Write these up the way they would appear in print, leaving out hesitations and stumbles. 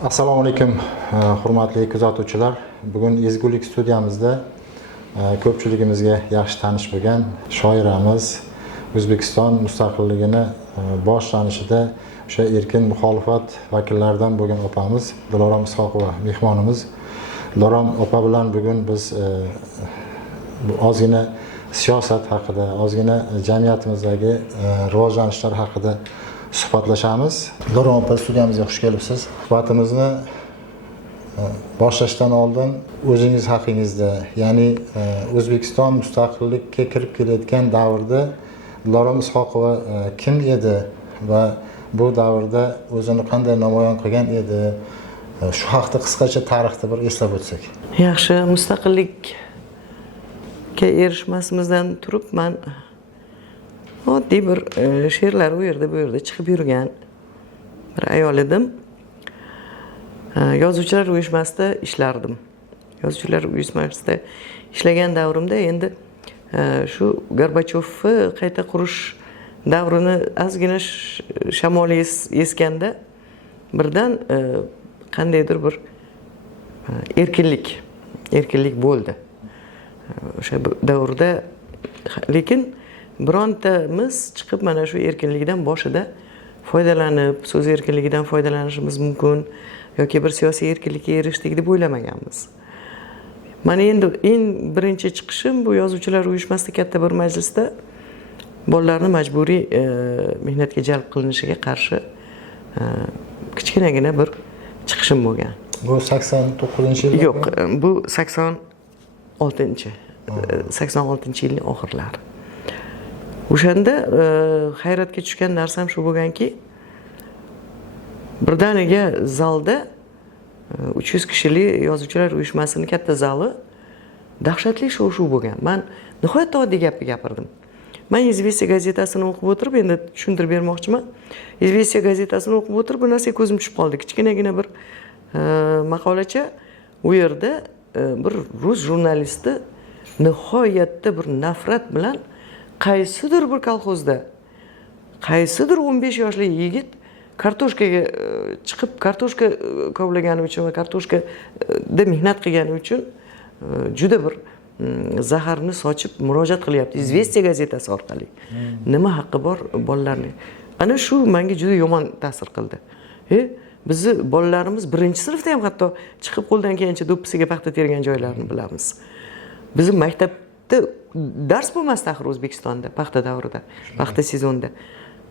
Assalomu alaykum, hurmatli kuzatuvchilar. Bugun Ezgulik studiyamizda ko'pchiligimizga yaxshi tanish bo'lgan shoiramiz O'zbekiston mustaqilligini boshlanishida o'sha erkin muxolifat vakillaridan bo'lgan opamiz Dilorom Ishoqova mehmonimiz. Dilorom opa bilan bugun biz ozgina siyosat haqida, ozgina jamiyatimizdagi rivojlanishlar haqida suhbatlashamiz. Dilorom opa, studiyamizga xush kelibsiz. Suhbatimizni boshlashdan oldin o'zingiz haqingizda, ya'ni O'zbekiston mustaqillikka kirib kelayotgan davrda Dilorom Ishoqova kim edi va bu davrda o'zini qanday namoyon qilgan edi? Shu haqda qisqacha tarixni bir eslab o'tsak. Yaxshi, mustaqillikka erishmasimizdan turib men oddiy bir she'rlar u yerda bu yerda chiqib yurgan bir ayol edim. Yozuvchilar uyushmasida ishlardim. Yozuvchilar uyushmasida ishlagan davrimda endi shu Gorbachevni qayta qurish davrini ozgina shamoli esganda birdan qandaydir bir erkinlik bo'ldi. O'sha davrda lekin birontamiz chiqib mana shu erkinlikdan boshida foydalanib, so'z erkinligidan foydalanishimiz mumkin yoki bir siyosiy erkinlikka erishdik deb o'ylamaganmiz. Mana endi eng birinchi chiqishim bu yozuvchilar uyushmasida katta bir majlisda bolalarni majburiy mehnatga jalb qilinishiga qarshi kichkinagina bir chiqishim bo'lgan. Bu 89-yil? Yo'q, bu 86-yilning oxirlari. O'shanda hayratga tushgan narsam shu bo'lganki, birdaniga zalda 300 kishilik yozuvchilar uyushmasining katta zali dahshatli shuv-shuv bo'lgan. Men nihoyatda oddiy gapni gapirdim. Men Izvestiya gazetasini o'qib o'tirib, endi tushuntirib bermoqchiman. Izvestiya gazetasini o'qib o'tirib, bu narsaga ko'zim tushib qoldi. Kichkinagina bir maqolacha u yerda bir rus jurnalisti nihoyatda bir nafrat bilan qaysidir bir kolxozda qaysidir 15 yoshli yigit kartoshkaga chiqib kartoshka kovlagani uchun va kartoshkada mehnat qilgani uchun juda bir zaharni sochib murojaat qilyapti Izvestiya gazetasi orqali. Nima haqqi bor bolalarni? Ana shu menga juda yomon ta'sir qildi. Bizni bolalarimiz birinchi sinfda ham hatto chiqib qo'ldan kelgancha do'ppisiga paxta tergan joylarini bilamiz. Bizim maktabda dars bo'lmasdi axir O'zbekistonda paxta davrida, paxta sezonida.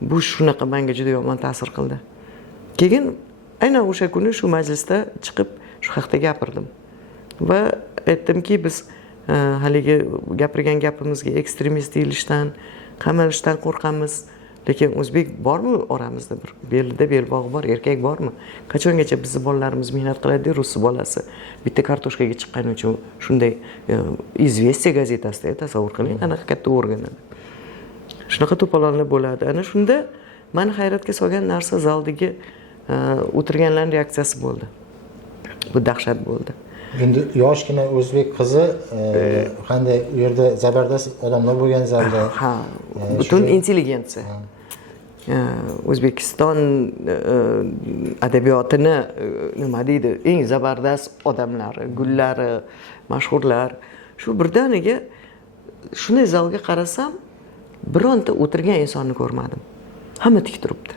Bu shunaqa menga juda yomon ta'sir qildi. Keyin aynan o'sha kuni shu majlisda chiqib shu haqda gapirdim. Va aytdimki, biz haligi gapirgan gapimizga ekstremist deyilishdan, qamalishdan qo'rqamiz. Lekin o'zbek bormi oramizda bir belida belbog'i bor erkak bormi? Qachongacha bizni bolalarimiz mehnat qiladi, rus bolasi bitta kartoshkaga chiqqani uchun shunday Izvestiya gazetasida tasavvur qiling, qanaqa katta organ edi. Shunaqa to'polonlar bo'ladi. Ana shunda meni hayratga solgan narsa zaldagi o'tirganlarning reaksiyasi bo'ldi. Bu dahshat bo'ldi. Endi yoshgina o'zbek qizi qanday u yerda zabardast odamlar bo'lgan zalda. Ha, butun intelligensiya. O'zbekiston adabiyotini nima deydi, eng zabardast odamlari, gullari, mashhurlar. Shu birdaniga shunday zalga qarasam, bironta o'tirgan insonni ko'rmadim. Hamma tik turibdi.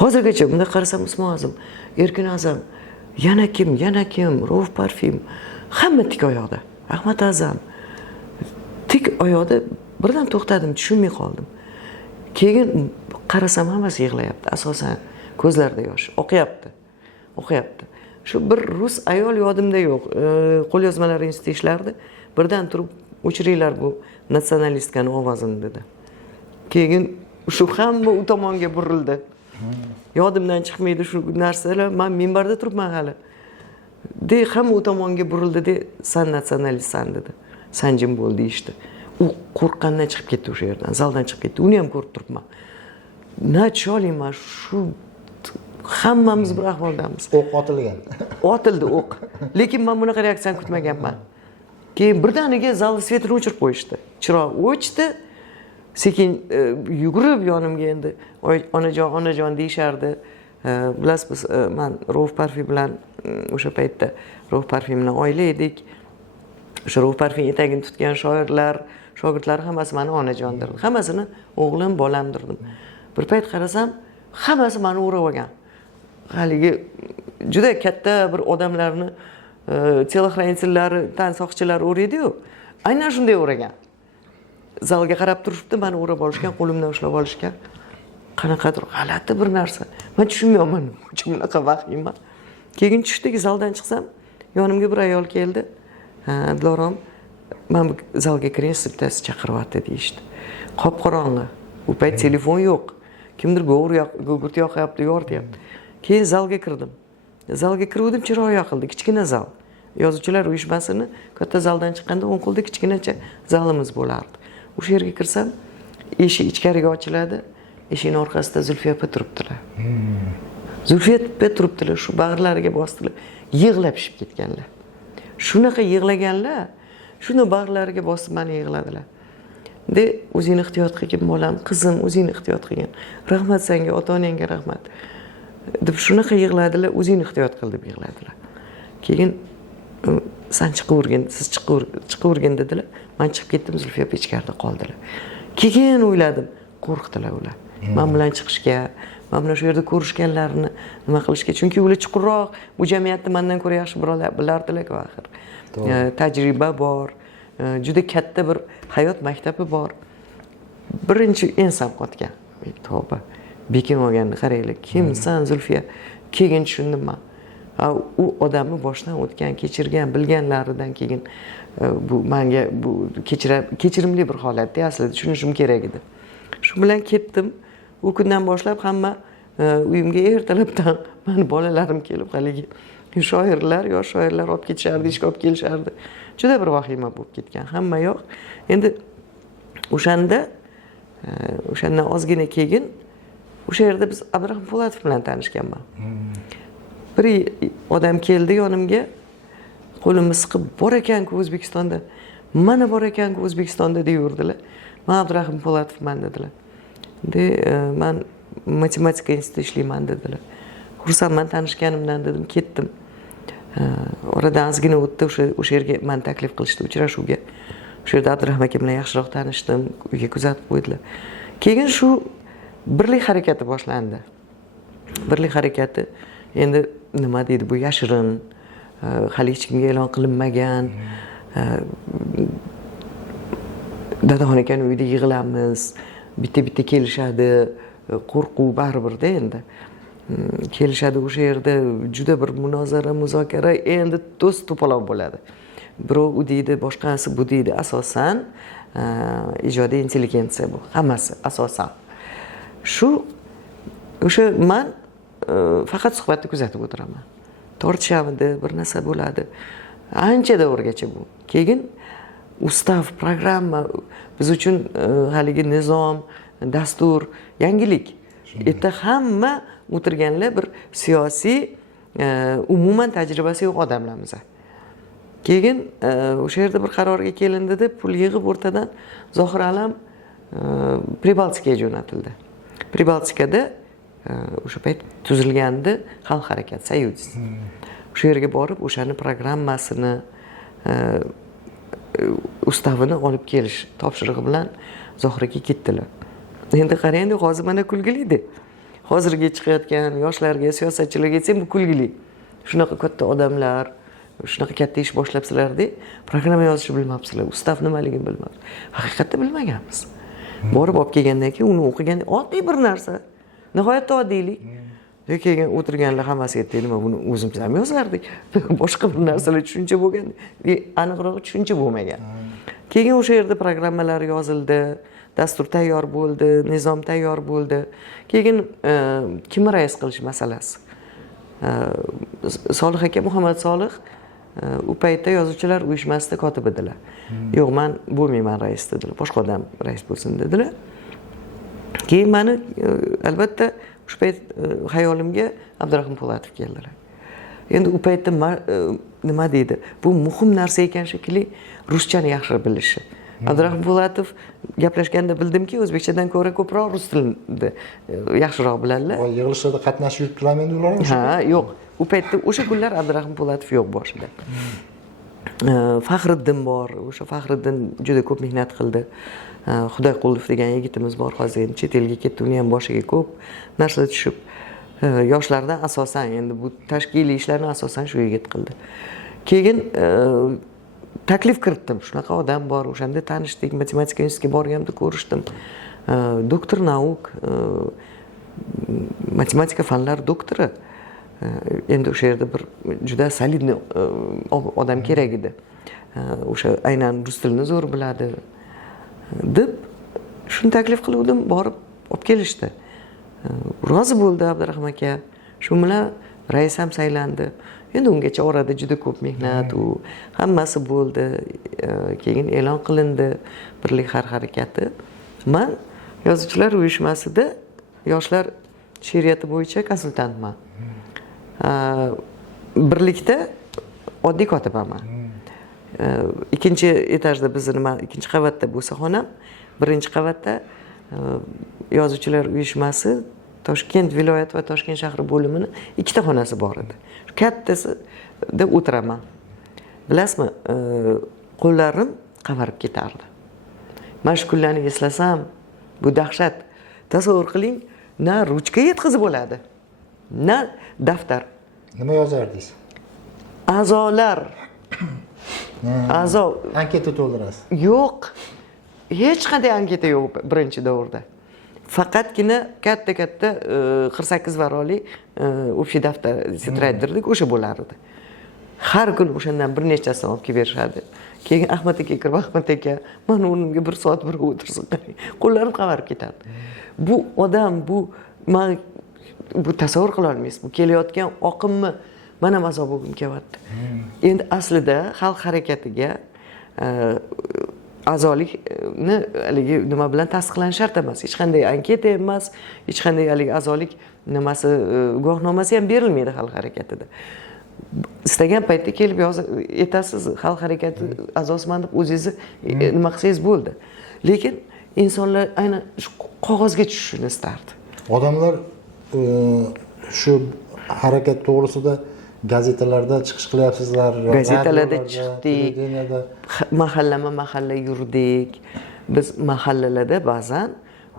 Hozirgacha bunda qarasam Usmon Azim, Erkin Azam, yana kim, Rauf Parfim, hamma tik oyoqda. Ahmad Azam tik oyoqda birdan to'xtadim, tushunmay qoldim. Keyin qarasam hammasi yig'layapti. Asosan ko'zlarida yosh oqyapti. Shu bir rus ayol yodimda yo'q. Qo'lyozmalar institutida ishlardi. Birdan turib, "O'chiringlar bu natsionalistkani ovozini" dedi. Keyin shu hamma u tomonga burildi. Yodimdan chiqmaydi shu narsalar. Men minbarda turibman hali. Hamma u tomonga burildi de, "Sen natsionalistsan" dedi. Sanjim bo'ldi ishdi. U qo'rqqandan chiqib ketdi o'sha yerdan, zaldan chiqib ketdi. Uni ham ko'rib turibman. Nacholayman shu hammamiz bir ahvoldamiz. O'q otilgan. Otildi o'q. Lekin men bunaqa reaksiyani kutmaganman. Keyin birdaniga zalni svetini o'chirib qo'yishdi. Chiroq o'chdi. Sekin yugurib yonimga endi onajon deyishardi. Bilasiz, men Rauf Parfi bilan o'sha paytda Rauf Parfi bilan oila edik. O'sha Rauf Parfi etagini tutgan shoirlar, shogirdlar hammasi meni onajondirdi. Hammasini o'g'lim, bolamdirdim. Bir payt qarasam, hammasi meni o'rab olgan. Haligi juda katta bir odamlarni telexranitsilari, tan soqchilari o'raydi-yu. Aynan shunday o'ragan. Zalga qarab turibdi, meni o'rab olishgan, qo'limdan ushlab olishgan. Qanaqadir g'alati bir narsa. Men tushunmayman, nima bunaqa vahima. Keyin tushdik, zaldan chiqsam, yonimga bir ayol keldi. Dilorom, men zalga kiring, bittasi chaqiryapti deyishdi. Qop-qorong'i. U payt telefon yo'q. Kimdir gugurt yoqyapti, yorityapti. Keyin zalga kirdim. Zalga kirdim, chiroq yoqildi, kichkina zal. Yozuvchilar uyushmasini katta zaldan chiqqanda o'ng qo'lda kichkinacha zalimiz bo'lardi. O'sha yerga kirsam, eshik ichkariga ochiladi. Eshikning orqasida Zulfiya opa turibdilar. Zulfiya opa turibdilar, shu bag'rlariga bosdilar, yig'lab pishib ketganlar. Shunaqa yig'laganlar, shuni bag'rlariga bosib meni yig'ladilar. De, o'zingni ehtiyot qilgin bolam, qizim, o'zingni ehtiyot qilgin. Rahmat senga, ota-onangga rahmat. Deb shunaqa yig'ladilar, o'zingni ehtiyot qil deb yig'ladilar. Keyin sen chiqavergin, siz chiqavergin dedilar. Men chiqib ketdim, Zulfiya opa ichkarida qoldilar. Keyin o'yladim, qo'rqdilar ular. Men bilan chiqishga, men bilan shu yerda ko'rishganlarini nima qilishga, chunki ular chuqurroq bu jamiyatni mendan ko'ra yaxshi bilardilar-ku axir. Tajriba bor, juda katta bir hayot maktabi bor. Birinchi ensam qotgan. Tavba. Bekin olganni qaranglar. Kimsan Zulfiya? Keyin tushundim men. U odamni boshdan o'tgan, kechirgan, bilganlaridan keyin bu menga bu kechirimli bir holatda aslida tushunishim kerak edi. Shu bilan ketdim. U kundan boshlab hamma uyimga ertalabdan meni bolalarim kelib haligi shoirlar, yosh shoirlar olib ketishardi, ishga olib kelishardi. Juda bir vahima bo'lib ketgan. Hamma yo'q. Endi o'shandan ozgina keyin o'sha yerda biz Abdurahim Po'latov bilan tanishganman. Bir odam keldi yonimga, qo'limni siqib, bor ekan-ku O'zbekistonda. Mana bor ekan-ku O'zbekistonda deyurdilar. Men Abdurahim Po'latovman dedilar. Men matematika institutida ishlayman dedilar. Xursandman tanishganimdan dedim, ketdim. Oradan ozgina o'tdi, o'sha yerga meni taklif qilishdi uchrashuvga. O'sha yerda Abdurahim aka bilan yaxshiroq tanishdim, uyga kuzatib qo'ydilar. Keyin shu birlik harakati boshlandi. Birlik harakati endi nima deydi, bu yashirin, hali hech kimga e'lon qilinmagan. Dadaxon akani uyda yig'ilamiz, bitta kelishadi, qo'rquv baribir-da endi. Kelishadi o'sha yerda juda bir munozara, muzokara, endi to's to'polov bo'ladi. Birov u deydi, boshqasi bu deydi. Asosan ijodiy intelligensiya bu, hammasi asosan. O'sha men faqat suhbatni kuzatib o'tiraman. Tortishamidi, bir narsa bo'ladi. Ancha davrgacha bu. Keyin ustav, programma biz uchun haligi nizom, dastur, yangilik. Erta hamma o'tirganlar bir siyosiy, umuman tajribasi yo'q odamlarmiz. Keyin o'sha yerda bir qarorga kelindida pul yig'ib o'rtadan Zohir Alam Pribaltikaga jo'natildi. Pribaltikada o'sha payt tuzilgandi Xalq harakati Soyuz. O'sha yerga borib, o'shani programmasini, ustavini olib kelish topshirig'i bilan Zohirga ketdilar. Endi qarang, hozir mana kulgili-da. Hozirga chiqayotgan yoshlarga, siyosatchilarga aytsam, bu kulgili. Shunaqa katta odamlar, shunaqa katta ish boshlabsizlar-da, programma yozishni bilmabsizlar, ustav nimaligini bilmabsiz. Haqiqatda bilmaganmiz. Borib olib kelgandan keyin uni o'qigan oddiy bir narsa. Nihoyatda oddiylik. Keyin o'tirganlar hammasi aytdi, nima buni o'zimiz ham yozardik. Boshqa bir narsalar tushuncha bo'lgan, aniqroq tushuncha bo'lmagan. Keyin o'sha yerda programmalar yozildi, dastur tayyor bo'ldi, nizom tayyor bo'ldi. Keyin kimni rais qilish masalasi. Solih aka, Muhammad Solih u paytda yozuvchilar uyushmasida kotib edilar. Yo'q, men bo'lmayman rais dedilar. Boshqa odam rais bo'lsin dedilar. Keyin meni albatta shu payt xayolimga Abdurahim Po'latov keldilar. Endi u paytda nima deydi? Bu muhim narsa ekan shekilli, ruschani yaxshi bilishi. Abdurahmon Po'latov gaplashganda bildimki, o'zbekchadan ko'ra ko'proq rus tilini yaxshiroq biladilar. Va yig'ilishlarda qatnashib yuribdilarmi endi ular? Ha, yo'q. U paytda o'sha kunlar Abdurahmon Po'latov yo'q boshida. Faxriddin bor. O'sha Faxriddin juda ko'p mehnat qildi. Xudoyqulov degan yigitimiz bor, hozir endi chet elga ketdi, uni ham boshiga ko'p narsa tushib. Yoshlardan asosan endi bu tashkiliy ishlarni asosan shu yigit qildi. Keyin taklif kiritdim. Shunaqa odam bor, o'shanda tanishdik, matematika institutiga borganimda ko'rishdim. Doktor nauk, matematika fanlari doktori. Endi o'sha yerda bir juda solidniy odam kerak edi. O'sha aynan rus tilini zo'r biladi deb shuni taklif qildim, borib olib kelishdi. Rozi bo'ldi Abdurahmon aka. Shu bilan rais ham saylandi. Endi ungacha orada juda ko'p mehnat, u hammasi bo'ldi. Keyin e'lon qilindi birlik xatti. Men Yozuvchilar uyushmasida yoshlar she'riyati bo'yicha konsultantman. Birlikda oddiy kotibaman. Ikkinchi etajda ikkinchi qavatda bo'lsa xonam, birinchi qavatda Yozuvchilar uyushmasi Toshkent viloyat va Toshkent shahri bo'limini ikkita xonasi bor edi. Kattasida o'tiraman. Bilasizmi, qo'llarim qavarib ketardi. Mana shu kunlarni eslasam, bu dahshat. Tasavvur qiling, na ruchka yetkazib bo'ladi, na daftar. Nima yozardingiz? A'zolar. A'zo anketa to'ldirasiz. Yo'q. Hech qanday anketa yo'q birinchi davrda. Faqatgina katta 48 varoli общий daftar titratdirdik, o'sha bo'lar edi. Har kun o'shandan bir nechtasini olib kelib berishadi. Keyin Ahmad aka kirib, Ahmad aka, men o'rnimga 1 soat bir o'tirsin. Qo'llarim qavarib ketadi. Bu odam, bu tasavvur qila olmaysiz. Bu kelayotgan oqimni men ham azob bo'lgim kelyapti. Endi aslida xalq harakatiga a'zolikni haligi nima bilan tasdiqlanish shart emas. Hech qanday anketa emas, hech qanday haligi a'zolik nimasi, guvohnomasi ham berilmaydi xalq harakatida. Istagan paytda kelib aytasiz, xalq harakati a'zosiman deb o'zingizni nima qilsangiz bo'ldi. Lekin insonlar aynan shu qog'ozga tushishini istardi. Odamlar shu harakat to'g'risida gazetalarda chiqish qilyapsizlar, gazetalarda chiqdik, mahalla yurdik. Biz mahallalarda ba'zan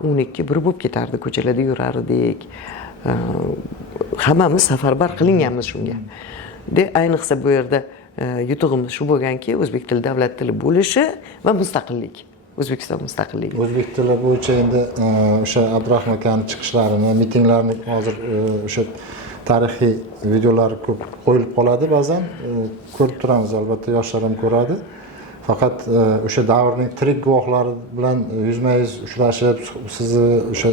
12 bir bo'lib ketardi, ko'chalarda yurardik. Hammamiz safarbar qilinganmiz shunga. Ayniqsa bu yerda yutug'imiz shu bo'lganki, o'zbek tili davlat tili bo'lishi va mustaqillik. O'zbekiston mustaqilligi. O'zbek tili bo'yicha endi o'sha Abdurahmon akaning chiqishlarini, mitinglarini hozir o'sha tarixiy videolar ko'p qo'yilib qoladi ba'zan. Ko'rib turamiz, albatta yoshlar ham ko'radi. Faqat o'sha davrning tirik guvohlari bilan yuzma-yuz uchrashib, sizni o'sha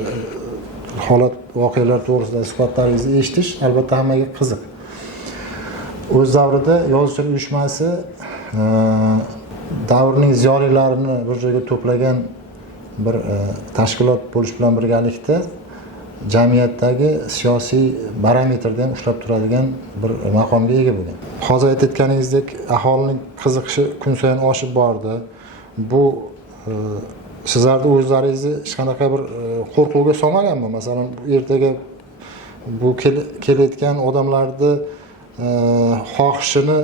holat, voqealar to'g'risida suhbatlaringizni eshitish albatta hammaga qiziq. O'z davrida Yozuvchilar uyushmasi davrning ziyolilarini bir joyga to'plagan bir tashkilot bo'lish bilan birgalikda jamiyatdagi siyosiy barometrda ham ushlab turadigan bir maqomga ega bo'lgan. Hozir aytganingizdek, aholining qiziqishi kun sayin oshib bordi. Bu sizlarning o'zlaringizni hech qanaqa bir qo'rquvga solmaganmi? Masalan, ertaga bu kelayotgan odamlarni xohishini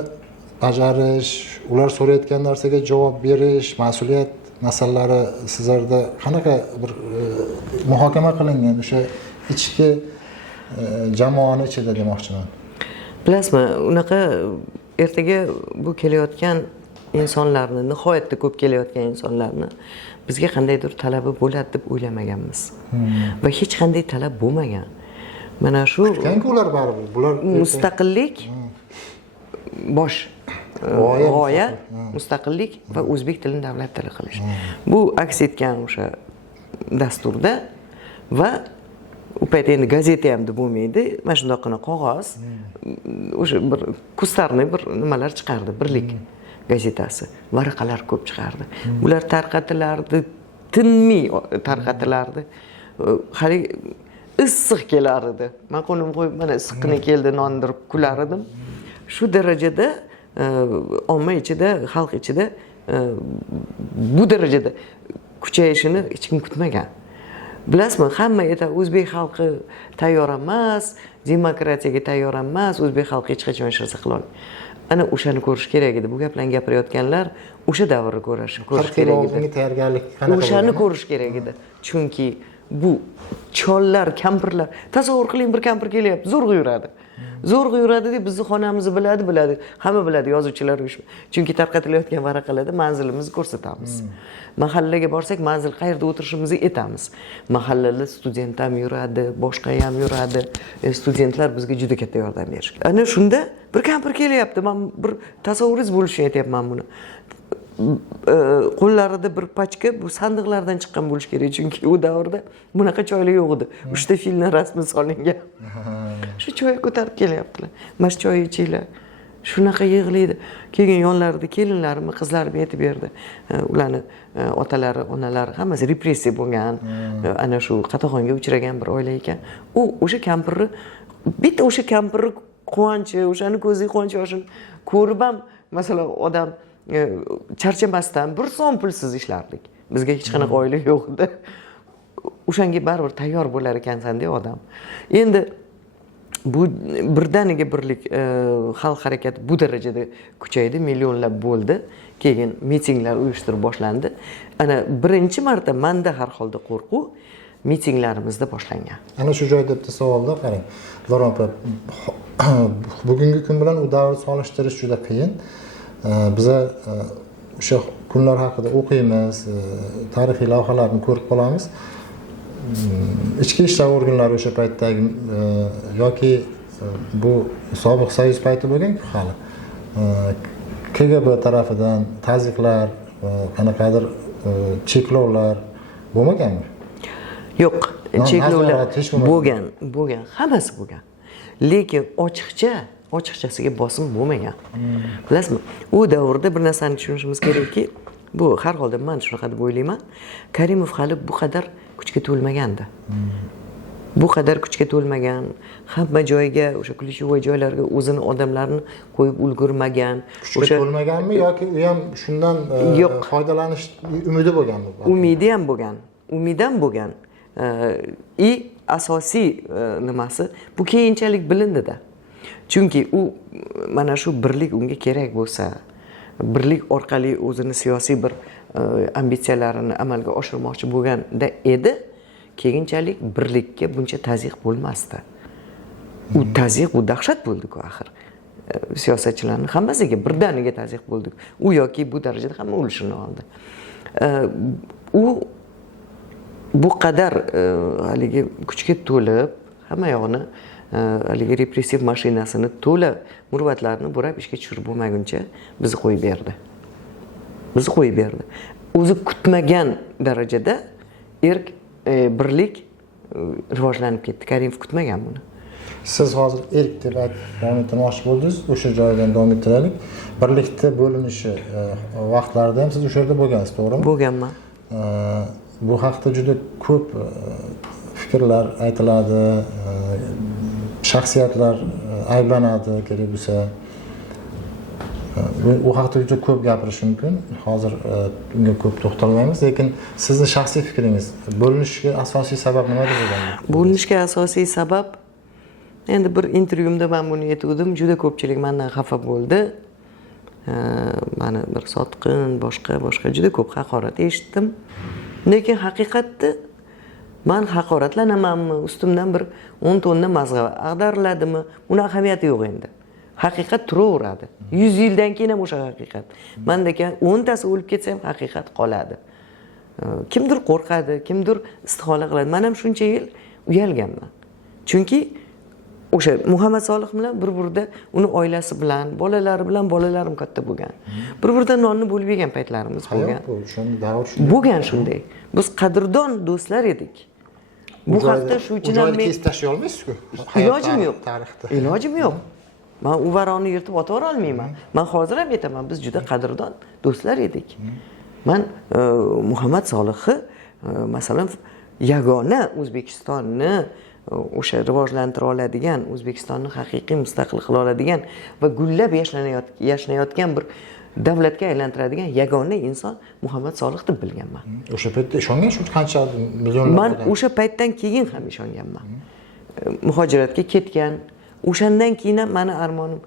bajarish, ular so'rayotgan narsaga javob berish, mas'uliyat masalalari sizlarda qanaqa bir muhokama qilingan o'sha ichki jamoani ichida demoqchiman. Bilasizmi, unaqa ertaga bu kelayotgan insonlarni, nihoyatda ko'p kelayotgan insonlarni bizga qandaydir talabi bo'ladi deb o'ylamaganmiz. Va hech qanday talab bo'lmagan. Mana shu ular baribir bular mustaqillik bosh g'oya, mustaqillik va o'zbek tilini davlat tili qilish. Bu aks etgan o'sha dasturda va u paytda endi gazeta ham deb bo'lmaydi, mana shundoqqina qog'oz, o'sha bir kustarniy bir nimalar chiqardi, birlik gazetasi, varaqalar ko'p chiqardi. Ular tarqatilardi, tinmay tarqatilardi. Hali issiq kelar edi. Men qo'lim qo'yib, mana issiqqina keldi, nondirib kular edim. Shu darajada omma ichida, xalq ichida bu darajada kuchayishini hech kim kutmagan. Bilasizmi, hamma aytadi o'zbek xalqi tayyor emas, demokratiyaga tayyor emas, o'zbek xalqi hech qachon hech narsa qila olmaydi. Ana o'shani ko'rish kerak edi. Bu gaplarni gapirayotganlar o'sha davrni ko'rish kerak edi. Tayyorgarlik qanaqa O'shani ko'rish kerak edi. Chunki bu chollar, kampirlar, tasavvur qiling, bir kampir kelyapti, zo'rg'a yuradi. Zo'rg'a yuradi deb bizni xonamizni biladi. Hamma biladi, yozuvchilar uyushma. Chunki tarqatilayotgan varaqalarda manzilimizni ko'rsatamiz. Mahallaga borsak, manzil qayerda o'tirishimizni aytamiz. Mahallada student ham yuradi, boshqa ham yuradi. Studentlar bizga juda katta yordam berishgan. Ana shunda bir kampir kelyapti. Men bir tasavvuringiz bo'lishini aytayapman buni. Qo'llarida bir pachka bu sandiqlardan chiqqan bo'lish kerak, chunki u davrda bunaqa choylar yo'q edi. 3 ta filning rasmi solingan. Shu choy ko'tarib kelyaptilar. Mana choy ichinglar. Shunaqa yig'laydi. Keyin yonlarida kelinlarimi, qizlarim aytib berdi. Ularni otalari, onalari hammasi repressiya bo'lgan. Ana shu qatag'onga uchragan bir oila ekan. U o'sha kampirni bitta o'sha kampirni quvonchi, o'shani ko'ziga quvonch yoshini ko'rib ham, masalan, odam charchamasdan bir so'm pulsiz ishlardik. Bizga hech qanaqa oila yo'q edi. O'shanga baribir tayyor bo'lar ekansan-da odam. Endi bu birdaniga birlik xalq harakati bu darajada kuchaydi, millionlab bo'ldi. Keyin mitinglar uyushtirib boshlandi. Ana birinchi marta menda har holda qo'rquv mitinglarimizda boshlangan. Ana shu joyda bitta savolda qarang. Lo'ron opa, bugungi kun bilan u davrni solishtirish juda qiyin. Biza o'sha kunlar haqida o'qiymiz, tarixiy lavhalarni ko'rib qolamiz. Ichki ishlar organlari o'sha paytdagi yoki bu sobiq soyuz payti bo'lgan-ku hali KGB tarafidan tazyiqlar, qanaqadir cheklovlar bo'lmaganmi? Yo'q, cheklovlar bo'lgan, hammasi bo'lgan. Lekin ochiqchasiga bosim bo'lmagan. Bilasizmi? U davrda bir narsani tushunishimiz kerakki, bu har holda men shunaqa deb o'ylayman. Karimov hali bu qadar kuchga to'lmagandi. Bu qadar kuchga to'lmagan, hamma joyga, o'sha ключевой joylarga o'zini odamlarini qo'yib ulgurmagan. Kuchga to'lmaganmi yoki u ham shundan foydalanish umidi bo'lganmi? Umidan bo'lgan. Asosiy nimasi bu keyinchalik bilindi-da. Chunki u mana shu birlik unga kerak bo'lsa, birlik orqali o'zini siyosiy bir ambitsiyalarini amalga oshirmoqchi bo'lganda edi, keyinchalik birlikka buncha tazyiq bo'lmasdi. U tazyiq, bu dahshat bo'ldi-ku axir. Siyosatchilarning hammasiga birdaniga tazyiq bo'ldi. U yoki bu darajada hamma ulushini oldi. U bu qadar haligi kuchga to'lib, hamma yo'qni haligi repressiv mashinasini to'la murvatlarni burab ishga tushirib bo'lmaguncha bizni qo'yib berdi. O'zi kutmagan darajada birlik rivojlanib ketdi. Karimov kutmagan buni. Siz hozir erk deb davom ettirmoqchi bo'ldingiz, o'sha joydan davom ettiraylik. Birlikda bo'linishi vaqtlarida ham siz o'sha yerda bo'lgansiz, to'g'rimi? Bo'lganman. Bu haqda juda ko'p fikrlar aytiladi, shaxsiyatlar ayblanadi kerak bo'lsa. U haqda juda ko'p gapirish mumkin. Hozir unga ko'p to'xtalmaymiz, lekin sizning shaxsiy fikringiz, bo'linishga asosiy sabab nima deb o'ylaysiz? Bo'linishga asosiy sabab, endi bir intervyumda men buni aytdim, juda ko'pchilik mendan xafa bo'ldi. Meni bir sotqin, boshqa juda ko'p haqorat eshitdim. Lekin haqiqatda men haqoratlanamanmi, ustimdan bir 10 tonna mazg'a ag'dariladimi, uni ahamiyati yo'q endi. Haqiqat turaveradi. 100 yildan keyin ham o'sha haqiqat. Mendaka 10 tasi o'lib ketsa ham haqiqat qoladi. Kimdir qo'rqadi, kimdir istihola qiladi. Men ham shuncha yil uyalganman. Chunki o'sha Muhammad Solih bilan bir-birida uni oilasi bilan, bolalari bilan bolalarim katta bo'lgan. Bir-birida nonni bo'lib yegan paytlarimiz bo'lgan. Bo'lgan shunday. Biz qadrdon do'stlar edik. Bu haqda shu uchun ham men kesib tashlay olmaysiz-ku. Ilojim yo'q. Tarixda. Ilojim yo'q. Men u varoni yirtib o'tira olmayman. Men hozir ham aytaman, biz juda qadrdon do'stlar edik. Men Muhammad Solihni masalan yagona O'zbekistonni o'sha rivojlantira oladigan, O'zbekistonni haqiqiy mustaqil qila oladigan va gullab yashnayotgan bir davlatga aylantiradigan yagona inson Muhammad Solih deb bilganman. O'sha paytda ishongan shu qancha millionlab Man odam? o'sha paytdan keyin ham ishonganman. Muhojiratga ketgan, o'shandan keyin ham meni armonim,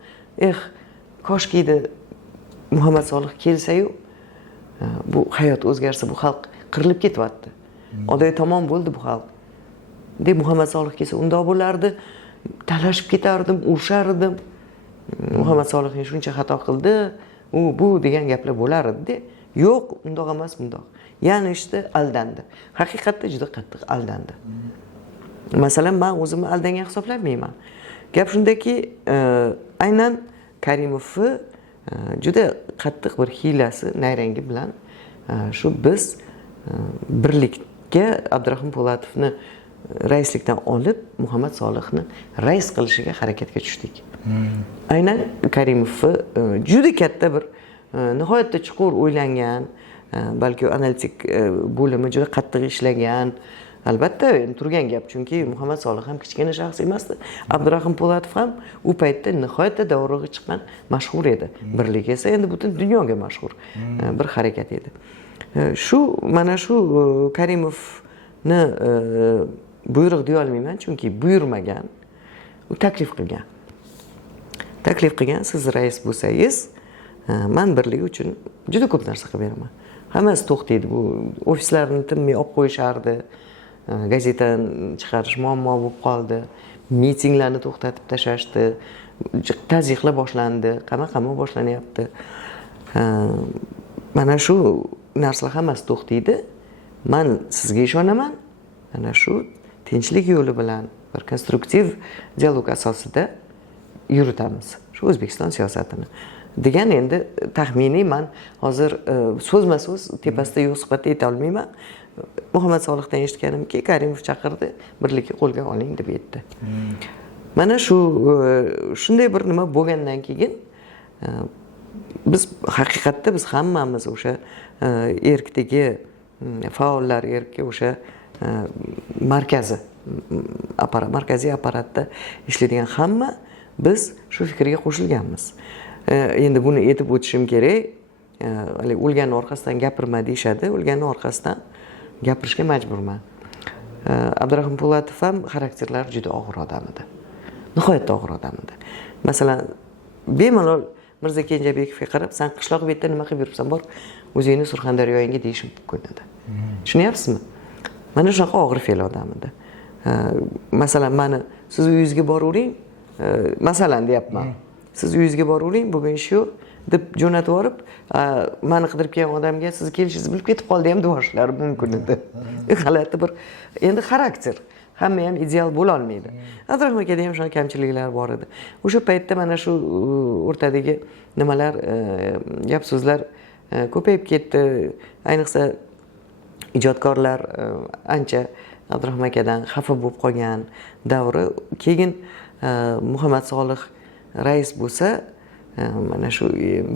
koshki edi Muhammad Solih kelsa-yu, bu hayot o'zgarsa, bu xalq qirilib ketyapti. Oddiy tomon bo'ldi bu xalq. Deb Muhammad Solih kelsa undoq bo'lardi, talashib ketardim, urushardim. Muhammad Solih shuncha xato qildi, bu degan gaplar bo'lar edi. Yo'q, undoq emas, bundoq. Ya'ni aldandi. Haqiqatda juda qattiq aldandi. Masalan, men o'zimni aldangan hisoblamayman. Gap shundaki, aynan Karimovni juda qattiq bir hiylasi, nayrangi bilan shu biz birlikka Abdurahmon Po'latovni raislikdan olib, Muhammad Solihni rais qilishiga harakatga tushdik. Aynan Karimovni juda katta bir nihoyatda chuqur o'ylangan, balki analitik bo'limi juda qattiq ishlagan. Albatta, turgan gap, chunki Muhammad Solih ham kichkina shaxs emasdi. Abdurahmon Po'latov ham u paytda nihoyatda davrog'i chiqqan mashhur edi. Birlik esa endi butun dunyoga mashhur bir harakat edi. Mana shu Karimovni buyruq deya olmayman, chunki buyurmagan, u taklif qilgan. Taklif qilgan, siz rais bo'lsangiz, men birlik uchun juda ko'p narsa qilib beraman. Hammasi to'xtaydi. Bu ofislarni tinmay olib qo'yishardi. Gazetani chiqarish muammo bo'lib qoldi. Mitinglarni to'xtatib tashlashdi. Tazyiqlar boshlandi, qama boshlanyapti. Mana shu narsalar hammasi to'xtaydi. Men sizga ishonaman. Mana shu tinchlik yo'li bilan bir konstruktiv dialog asosida yuritamiz shu O'zbekiston siyosatini. Degan endi taxminiy men hozir so'zma-so'z tepasida yo'q suhbatda ayta olmayman. Muhammad Solihdan eshitganimki, Karimov chaqirdi, birlikni qo'lga oling deb aytdi. Mana shunday bir nima bo'lgandan keyin biz haqiqatda biz hammamiz o'sha erkdagi faollar erki o'sha markaziy apparatda ishlaydigan hamma biz shu fikrga qo'shilganmiz. Endi buni aytib o'tishim kerak. O'lganning orqasidan gapirma deyshadi, o'lganning orqasidan gapirishga majburman. Abdurahmon Po'latov ham xarakterlari juda og'ir odam edi. Nihoyatda og'ir odam edi. Masalan, bemalol Mirza Kenjabekovga qarab, sen qishloq betda nima qilib yuribsan, bor, o'zingni Surxondaryoyingga deyishim mumkin edi. Tushunyapsizmi? Mana shunaqa og'ir fe'l odam edi. Masalan, meni siz uyingizga boravering, masalan deyapman. Siz uyingizga boravering, bugun ish yo'q deb jo'natib yorib, meni qidirib kelgan odamga siz kelishingizni bilib ketib qoldi ham deyishlari mumkin edi. G'alati bir endi xarakter. Hamma ham ideal bo'la olmaydi. Abdurahmon akada ham shunaqa kamchiliklar bor edi. O'sha paytda mana shu o'rtadagi nimalar, gap so'zlar ko'payib ketdi. Ayniqsa ijodkorlar ancha Abdurahmon akadan xafa bo'lib qolgan davri. Keyin Muhammad Solih rais bo'lsa, mana shu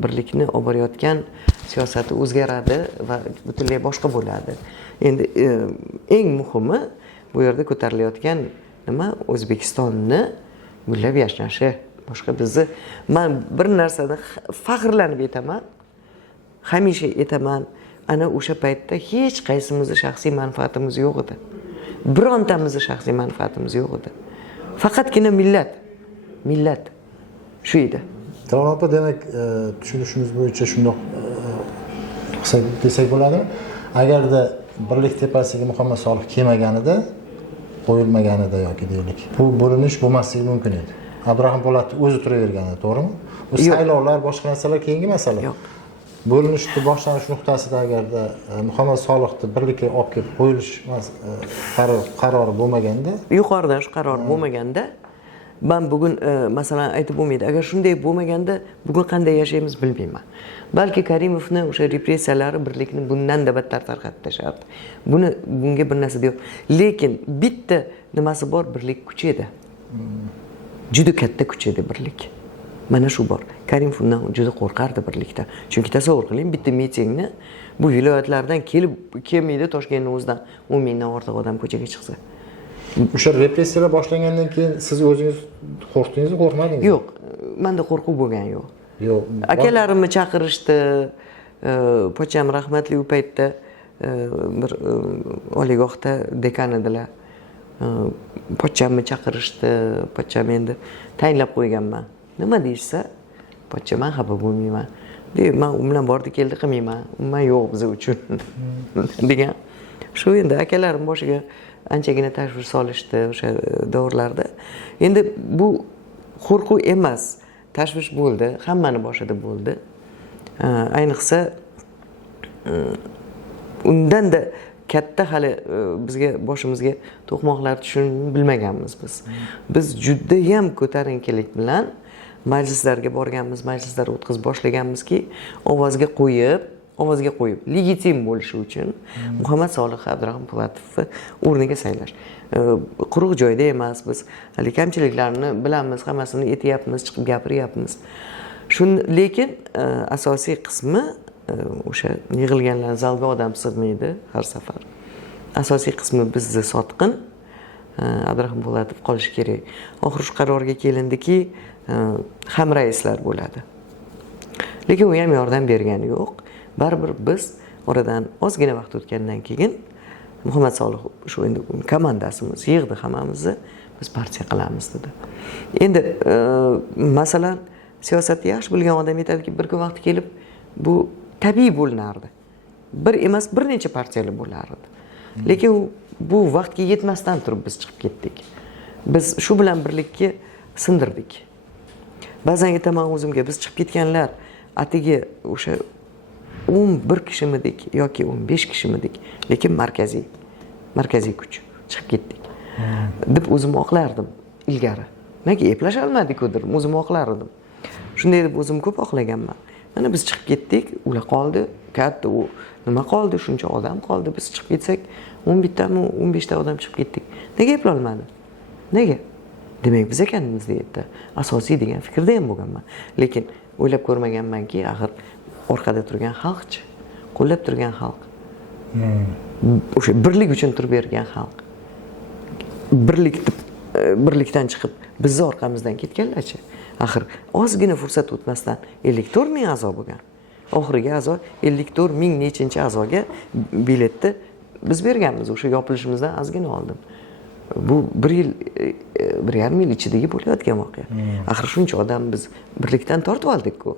birlikni olib borayotgan siyosati o'zgaradi va butunlay boshqa bo'ladi. Endi eng muhimi bu yerda ko'tarilayotgan nima? O'zbekistonni gullab yashnashi. Boshqa bizni men bir narsada faxrlanib aytaman. Hamisha aytaman, ana o'sha paytda hech qaysimizni shaxsiy manfaatimiz yo'q edi. Birontamizni shaxsiy manfaatimiz yo'q edi. Faqatgina millat shu edi. Davron opa, demak, tushunishimiz bo'yicha shundoq desak bo'ladimi? Agarda birlik tepasiga Muhammad Solih kelmaganida, qo'yilmaganida yoki deylik, bu bo'linish bo'lmasligi mumkin edi. Abdurahmon Po'latov o'zi turavergandi, to'g'rimi? Bu saylovlar, boshqa narsalar keyingi masala. Yo'q. Bo'linishni boshlanish nuqtasida agarda Muhammad Solihni birlikka olib kelib qo'yilish qarori bo'lmaganda, yuqoridan shu qaror bo'lmaganda, men bugun masalan aytib bo'lmaydi. Agar shunday bo'lmaganda, bugun qanday yashaymiz bilmayman. Balki Karimovni o'sha repressiyalari birlikni bundan-da battar tarqatib tashardi. Bunga bir narsa yo'q. Lekin bitta nimasi bor, birlik kuchi edi. Juda katta kuch edi birlik. Mana shu bor. Karimov undan juda qo'rqardi birlikdan. Chunki tasavvur qiling, bitta mitingni bu viloyatlardan kelmaydi, Toshkentning o'zidan 10 mingdan ortiq odam ko'chaga chiqsa. O'sha repressiyalar boshlangandan keyin siz o'zingiz qo'rqdingizmi, qo'rqmadingizmi? Yo'q, menda qo'rquv bo'lgan yo'q. yo'q. Akalarimni chaqirishdi. Pocham rahmatli u paytda bir oliygohda dekan edilar. Pocham chaqirishdi. Pocham endi tayinlab qo'yganman. Nima deyishsa, pocham men xafa bo'lmayman. Deb men u bilan bordi keldi qilmayman. Umuman yo'q biz uchun degan. Shu endi akalarim boshiga anchagina tashvish solishdi o'sha davrlarda. Endi bu qo'rquv emas, tashvish bo'ldi, hammani boshida bo'ldi. Ayniqsa undanda katta hali bizga boshimizga to'qmoqlar tushishini bilmaganmiz biz. Biz juda ham ko'tarinkilik bilan majlislarga borganmiz, majlislar o'tkazib boshlaganmizki, ovozga qo'yib legitim bo'lishi uchun Muhammad Solih Abdurahim Po'latovni o'rniga saylash. Quruq joyda emas, biz hali kamchiliklarni bilamiz, hammasini aytyapmiz, chiqib gapiryapmiz. Lekin asosiy qismi o'sha yig'ilganlar zalga odam sig'maydi har safar. Asosiy qismi bizni sotqin Abdurahim Po'latov qolishi kerak. Oxiri shu qarorga kelindiki, ham raislar bo'ladi. Lekin u ham yordam bergani yo'q. Baribir biz oradan ozgina vaqt o'tgandan keyin Muhammad Solih shu endi komandasimiz yig'di hammamizni, biz partiya qilamiz dedi. Endi masalan, siyosatni yaxshi bilgan odam aytadiki, bir kun vaqti kelib bu tabiiy bo'linardi. Bir emas, bir necha partiyalar bo'lardi. Lekin bu vaqtga yetmasdan turib biz chiqib ketdik. Biz shu bilan birlikka sindirdik. Ba'zan aytaman o'zimga, biz chiqib ketganlar atigi o'sha 11 kishimidik yoki 15 kishimidik, lekin markaziy kuch chiqib ketdik. Deb o'zim oqlardim ilgari. Nega eplasha olmadik-ku deb o'zim oqlardim. Shunday deb o'zim ko'p oqlaganman. Mana biz chiqib ketdik, ular qoldi, katta u nima qoldi, shuncha odam qoldi. Biz chiqib ketsak 11 tami, 15 ta odam chiqib ketdik. Nega epla olmadi? Nega? Demak, biz ekanmiz deydi. Asosiy degan fikrda ham bo'lganman. Lekin o'ylab ko'rmaganmanki, axir orqada turgan xalqchi, qo'llab turgan xalq. O'sha birlik uchun turib bergan xalq. Birlikdan chiqib bizni orqamizdan ketganlarchi. Axir ozgina fursat o'tmasdan 54 ming a'zo bo'lgan. Oxirgi a'zo 54 ming nechinchi a'zoga biletni biz berganmiz o'sha yopilishimizdan ozgina oldin. Bu 1,5 yil ichidagi bo'layotgan voqea. Axir shuncha odam biz birlikdan tortib oldik-ku.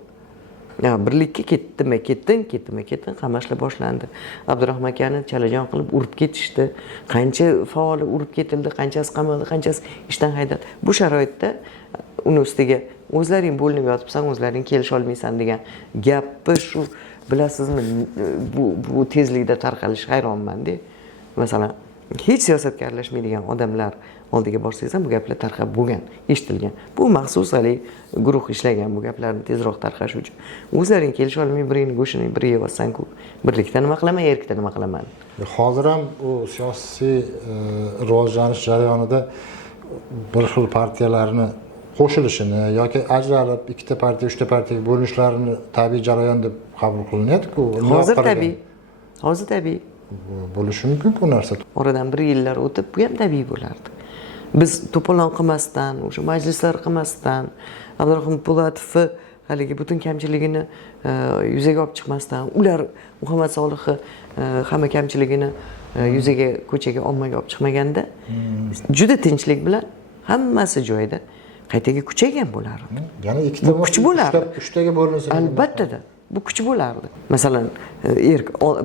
Birlikka ketdimi, qamashlar boshlandi. Abdurahmon akani chalajon qilib urib ketishdi. Qancha faoli urib ketildi, qanchasi qamaldi, qanchasi ishdan haydaldi. Bu sharoitda uni ustiga o'zlaring bo'linib yotibsan, o'zlaring kelisha olmaysan degan gapni shu bilasizmi, bu tezlikda tarqalishi hayronman-da. Masalan, hech siyosatga aralashmaydigan odamlar oldiga borsangiz ham bu gaplar tarqab bo'lgan, eshitilgan. Bu maxsus hali guruh ishlagan bu gaplarni tezroq tarqash uchun. O'zlaring kelisha olmay biringni go'shini bir yeyapsan-ku. Birlikda nima qilaman, erkakda nima qilaman? Hozir ham u siyosiy rivojlanish jarayonida bir xil partiyalarni qo'shilishini yoki ajralib ikkita partiya, uchta partiyaga bo'linishlarini tabiiy jarayon deb qabul qilinadi-ku. Hozir tabiiy. Bo'lishi mumkin-ku bu narsa. Oradan bir yillar o'tib, bu ham tabiiy bo'lardi. Biz to'polon qilmasdan, o'sha majlislar qilmasdan, Abdurahim Po'latovni haligi butun kamchiligini yuzaga olib chiqmasdan, ular Muhammad Solihni hamma kamchiligini yuzaga, ko'chaga, ommaga olib chiqmaganda, juda tinchlik bilan hammasi joyida qaytaga kuchaygan bo'lardi. Ya'ni ikkita kuch bo'lardi. Uchtaga bo'linsa, albatta bu kuch bo'lardi. Masalan,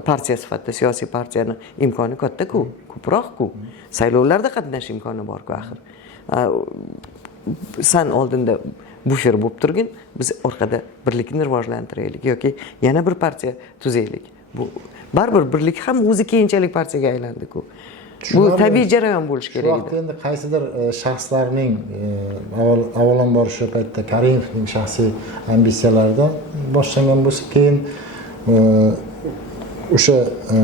partiya sifatida siyosiy partiyani imkoni katta-ku, ko'proq-ku. Saylovlarda qatnashish imkoni bor-ku axir. San oldinda bufer bo'lib turgin, biz orqada birlikni rivojlantiraylik yoki yana bir partiya tuzaylik. Bu baribir birlik ham o'zi keyinchalik partiyaga aylandi-ku. Bu tabiiy jarayon bo'lishi kerak edi. Shu vaqtda endi qaysidir shaxslarning avvalambor shu paytda Karimovning shaxsiy ambitsiyalaridan boshlangan bo'lsa, keyin o'sha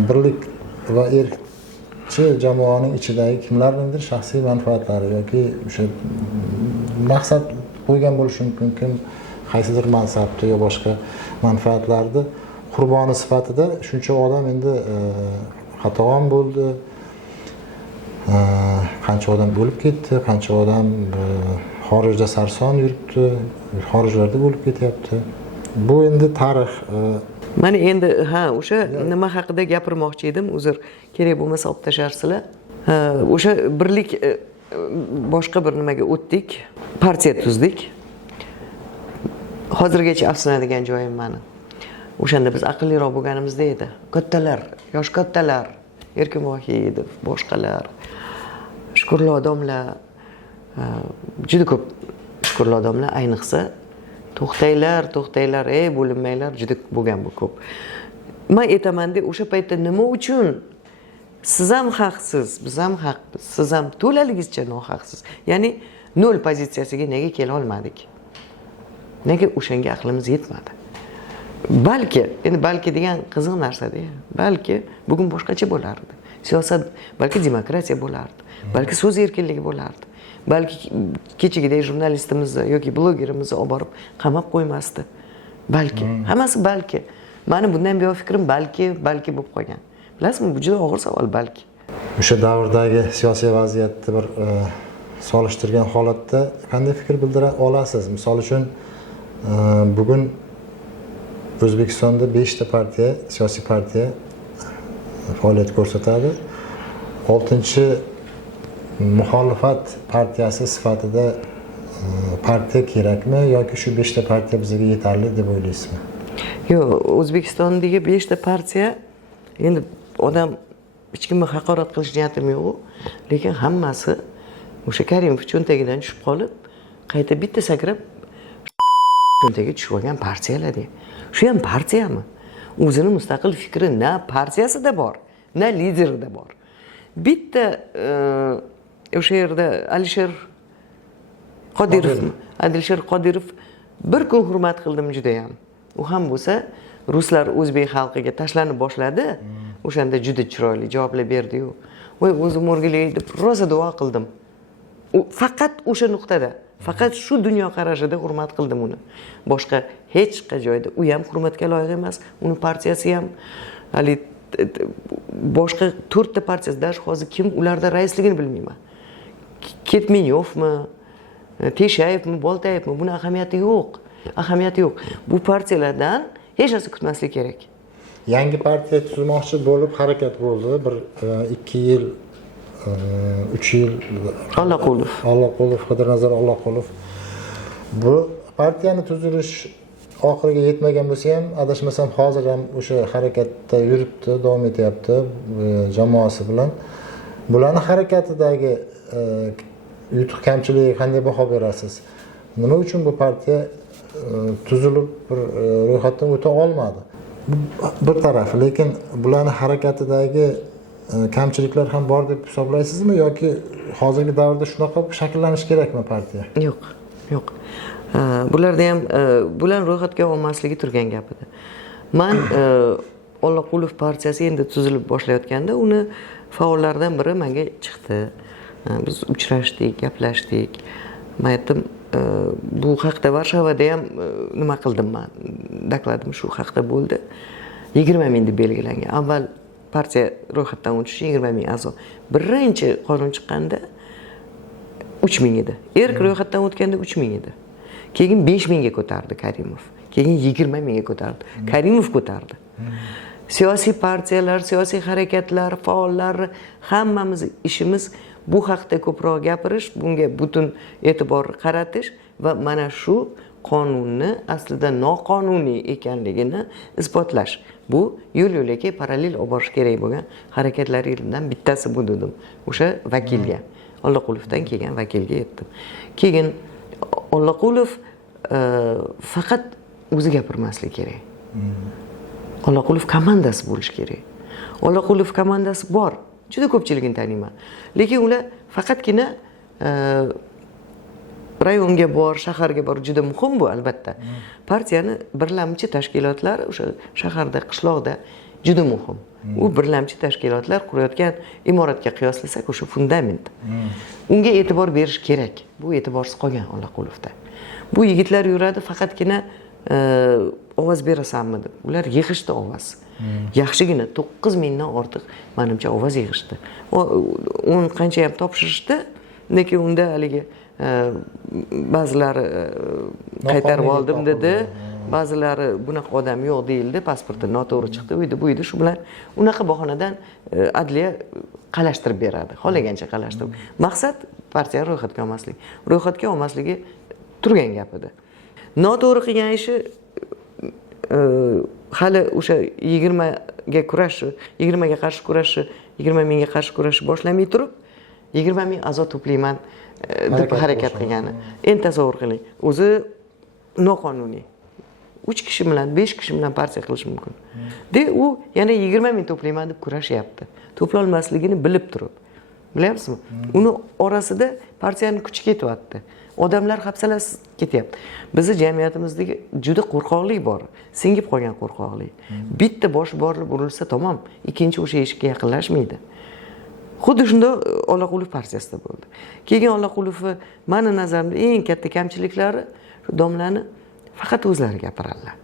birlik va erkchi jamoaning ichidagi kimlarningdir shaxsiy manfaatlari yoki o'sha maqsad qo'ygan bo'lishi mumkin, kim qaysidir mansabda yo boshqa manfaatlarni qurboni sifatida shuncha odam endi xato ham bo'ldi. Qancha odam bo'lib ketdi, qancha odam xorijda sarson yuribdi, xorijlarda bo'lib ketyapti. Bu endi tarix. Mana endi o'sha nima haqida gapirmoqchi edim, uzr, kerak bo'lmasa olib tashlarsizlar. O'sha birlik boshqa bir nimaga o'tdik, partiya tuzdik. Hozirgacha afsunadigan joyim mani. O'shanda biz aqlliroq bo'lganimizda edi. Kattalar, yosh kattalar, Erkin Vohidov, boshqalar, shukrli odamlar, juda ko'p shukrli odamlar, ayniqsa to'xtanglar, bo'linmanglar, juda bo'lgan bu ko'p. Men aytaman-da, o'sha paytda nima uchun siz ham haqsiz, biz ham haqmiz, siz ham to'laligizcha nohaqsiz. Ya'ni nol pozitsiyasiga nega kela olmadik? Nega o'shanga aqlimiz yetmadi? Balki degan qiziq narsa-da. Balki bugun boshqacha bo'lardi. Siyosat, balki demokratiya bo'lardi. Balki so'z erkinligi bo'lardi. Balki kechagidek jurnalistimizni yoki blogerimizni olib borib qamab qo'ymasdi. Balki, hammasi balki. Meni bundan buyon fikrim balki bo'lib qolgan. Bilasizmi, bu juda og'ir savol balki. O'sha davrdagi siyosiy vaziyatni bir solishtirgan holatda qanday fikr bildira olasiz? Misol uchun, bugun O'zbekistonda 5 ta partiya, siyosiy partiya faoliyat ko'rsatadi. 6-chi muxolifat partiyasi sifatida partiya kerakmi yoki shu 5 ta partiya bizga yetarli deb o'ylaysizmi? Yo'q, O'zbekistondagi 5 ta partiya, endi odam hech kimni haqorat qilish niyatim yo'q, lekin hammasi o'sha Karimov cho'ntagidan tushib qolib, qayta bitta sakrab cho'ntagiga tushib olgan partiyalar-da. Shu ham partiyami? O'zini mustaqil fikri na partiyasida bor, na liderida bor. Bitta o'sha yerda Alisher Qodirov bir kun hurmat qildim juda ham. U ham bo'lsa ruslar o'zbek xalqiga tashlanib boshladi. O'shanda juda chiroyli javoblar berdi-yu. Voy, o'zim o'rgilay deb rosa duo qildim. U faqat o'sha nuqtada, faqat shu dunyo qarashida hurmat qildim uni. Boshqa hech joyda u ham hurmatga loyiq emas, uni partiyasi ham hali boshqa 4 ta partiyasida hozir kim ularda raisligini bilmayman. Ketmenyovmi, Teshayevmi, Boltayevmi, buni ahamiyati yo'q. Bu partiyalardan hech narsa kutmaslik kerak. Yangi partiya tuzmoqchi bo'lib harakat bo'ldi. Bir 2 yil, 3 yil Alloqulov, Qidirnazar Alloqulov. Bu partiyani tuzilish oxiriga yetmagan bo'lsa ham, adashmasam hozir ham o'sha harakatda yuribdi, davom etyapti jamoasi bilan. Bularning harakatidagi yutuq kamchiligiga qanday baho berasiz? Nima uchun bu partiya tuzilib bir ro'yxatdan o'ta olmadi? Bir taraf, lekin bularning harakatidagi kamchiliklar ham bor deb hisoblaysizmi yoki hozirgi davrda shunaqa shakllanish kerakmi partiya? Yo'q. Bularda ham bular ro'yxatga olmasligi turgan gap edi. Men Alloqulov partiyasi endi tuzilib boshlayotganda uni faollardan biri menga chiqdi. Biz uchrashdik, gaplashdik. Men aytdim, bu haqda Varshavada ham nima qildim men? Dokladim shu haqda bo'ldi. 20 ming deb belgilangan. Avval partiya ro'yxatdan o'tishi 20 ming a'zo. Birinchi qonun chiqqanda 3 ming edi. Erk ro'yxatdan o'tganda 3 ming edi. Keyin 5 mingga ko'tardi Karimov. Keyin 20 mingga ko'tardi. Karimov ko'tardi. Siyosiy partiyalar, siyosiy harakatlar, faollar, hammamiz ishimiz bu haqda ko'proq gapirish, bunga butun e'tibor qaratish va mana shu qonunni aslida noqonuniy ekanligini isbotlash. Bu yo'l-yo'lakay parallel olib borish kerak bo'lgan harakatlarimdan bittasi bu dedim. O'sha vakilga, Alloqulovdan kelgan vakilga aytdim. Keyin Alloqulov faqat o'zi gapirmaslik kerak. Alloqulov komandasi bo'lish kerak. Alloqulov komandasi bor. Juda ko'pchiligini taniyman. Lekin ular faqatgina rayonga bor, shaharga bor, juda muhim bu albatta. Partiyani birlamchi tashkilotlar o'sha shaharda, qishloqda juda muhim. U birlamchi tashkilotlar qurayotgan imoratga qiyoslasak o'sha fundament. Unga e'tibor berish kerak. Bu e'tiborsiz qolgan Alloqulovda. Bu yigitlar yuradi faqatgina ovoz berasanmi deb. Ular yig'ishdi ovoz. Yaxshigina 9 mingdan ortiq menimcha ovoz yig'ishdi. O'n qancha ham topshirishdi, lekin unda haligi ba'zilar qaytarib oldim dedi. ba'zilari bunaqa odam yo'q deyildi, pasporti noto'g'ri chiqdi, uydi bu shu bilan unaqa bahonadan adliya qalashtirib beradi, xohlagancha qalashtirib. Maqsad partiyani ro'yxatga olmaslik. Ro'yxatga olmasligi turgan gap edi. Noto'g'ri qilgan ishi hali o'sha 20 ga kurashni, 20 ga qarshi kurashni, 20 mingga qarshi kurashni boshlamay turib, 20 ming a'zo to'playman deb harakat qilgani. Endi tasavvur qiling, o'zi noqonuniy. 3 kishi bilan, 5 kishi bilan partiya qilish mumkin. U yana 20 ming to'playman deb kurashyapti. To'play olmasligini bilib turib. Bilyapsizmi? Uni orasida partiyaning kuchi ketyapti. Odamlar hafsalasi ketyapti. Bizning jamiyatimizdagi juda qo'rqoqlik bor. Singib qolgan qo'rqoqlik. Bitta boshi borib urilsa tamom, ikkinchi o'sha eshikka yaqinlashmaydi. Xuddi shunda Ollaqulov partiyasida bo'ldi. Keyin Ollaqulov meni nazarimda eng katta kamchiliklari shu domlani faqat o'zlari gapiradilar.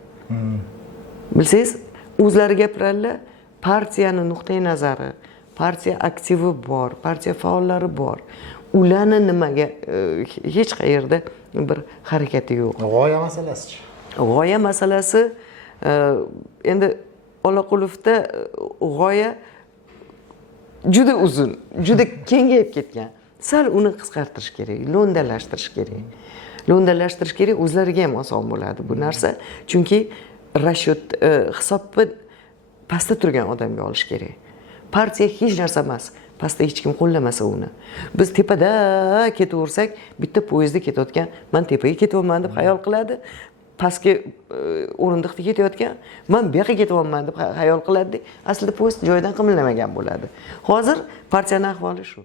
Bilsangiz, o'zlari gapiradilar, partiyani nuqtai nazari, partiya aktivi bor, partiya faollari bor. Ularni nimaga hech qayerda bir harakati yo'q. G'oya masalasi-chi? G'oya masalasi endi Ollaqulovda g'oya juda uzun, juda kengayib ketgan. Sal uni qisqartirish kerak, lo'ndalashtirish kerak. Lo'ndalashtirish kerak, o'zlariga ham oson bo'ladi bu narsa. Chunki rashyot hisobni pastda turgan odamga olish kerak. Partiya hech narsa emas. Pastda hech kim qo'llamasa uni. Biz tepada ketaversak, bitta poyezdda ketayotgan, men tepaga ketyapman deb xayol qiladi. Pastga o'rindiqda ketayotgan, men bu yoqqa ketyapman deb xayol qiladi. Aslida poyezd joyidan qimilamagan bo'ladi. Hozir partiyaning ahvoli shu.